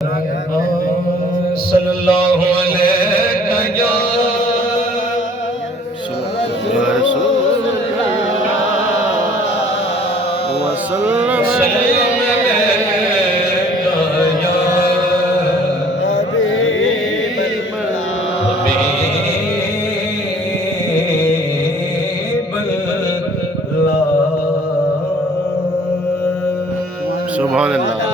صلی اللہ علیہ یا رسول وسلم سلم علیکہ یا حبیب حبیب اللہ۔ سبحان اللہ۔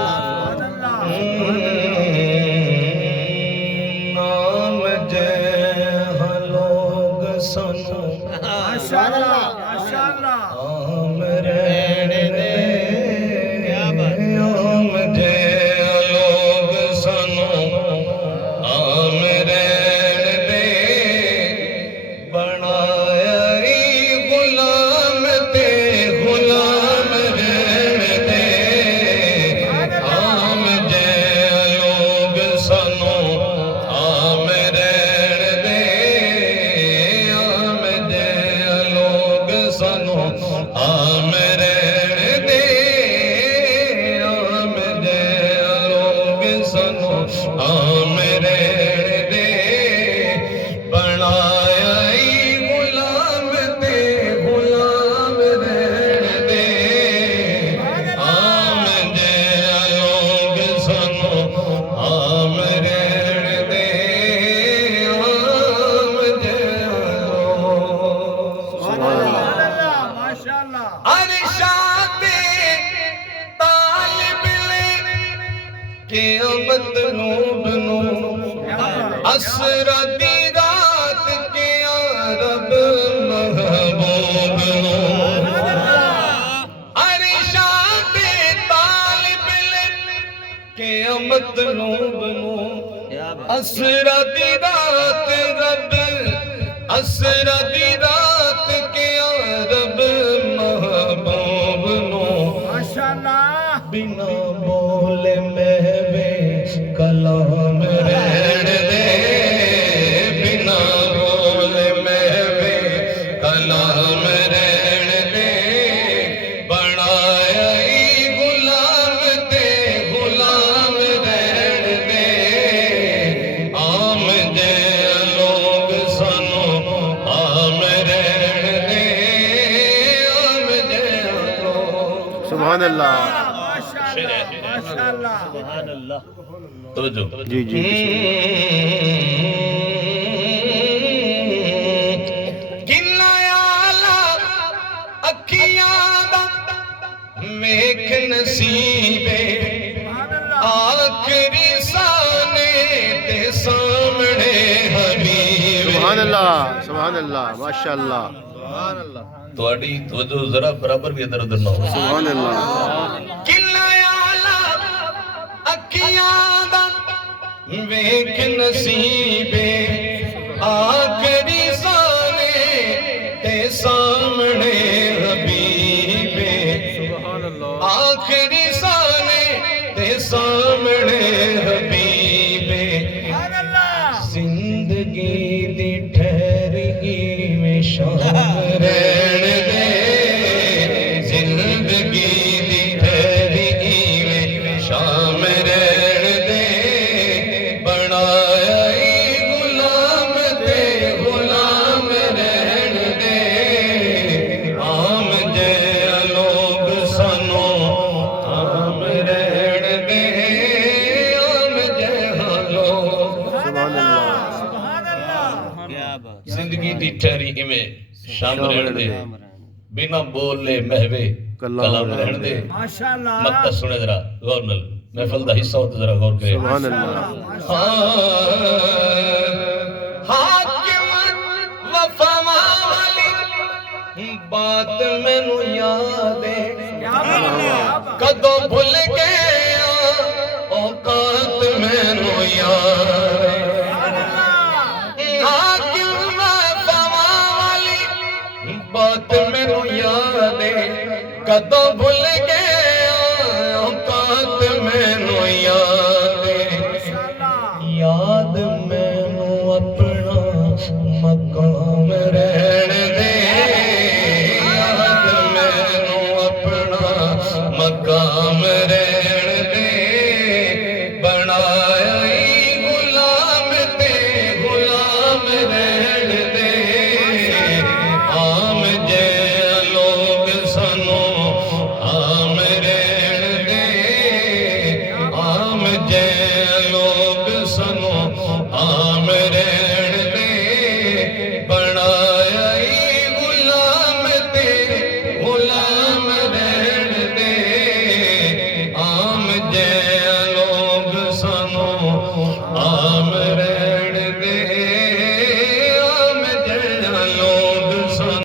نام جے لوگ سنو آم رین دے، آم جے لوگ سنو آم رین دے، بنایا ای غلام تے غلام رین دے، آم جے لوگ سنو آم رین دے، آم جے لوگ سنو آم رین دے، آم جے لوگ سنو آم رین دے، بنایا ای غلام تے غلام رین دے، آم جے لوگ سنو آم رین دے، آم جے لوگ ارشاد طالب قیامت نوب نو اسرا دی رات کے رب محبوب نو، ارشاد طالب قیامت نوب نو اسرا دی رات رب، اسرا دی رات کے رب محبوب نو، بنا بولے محوے کلام رین دے، بنا بولے محوے کلام رین دے، بنایا ای غلام تے غلام رین دے، آم جے لوگ سنو آم رین دے، آم جے لوگ سبحان اللہ۔ توجہ جی جی کنا آلہ اکھیاں دا ویکھ نصیبے، آخری سانے تے سامنے حبیب۔ سبحان اللہ، سبحان اللہ، ماشاءاللہ۔ تواڈی توجہ ذرا برابر بھی ادھر ادھر نہ ہو۔ سبحان اللہ۔ کنا آلہ اکھیاں دا ویکھ نصیبے، آخری سانے تے سامنے حبیبے، آخری سانے تے سامنے حبیبے، زندگی دی ٹھہری میں شام رین دے، زندگی دی ٹھہری میں شام رین دے، بنایا ای غلام تے غلام رین دے، آم جے لوگ سنو آم رین دے، آم جے لوگ سبحان اللہ۔ زندگی دی ٹھہری میں شام رہن دے، بنا بولے محوے کلام رہن دے۔ مقطع سنے ذرا غور نال، محفل دا حصہ ہوتا ذرا غور کرے۔ سبحان اللہ۔ حاکم وفا والی بات مینوں یاد ہے، کدوں بھول گیا اوقات مینوں یاد ہے، حاکم وفا والی بات مینوں یاد ہے، کدوں بھول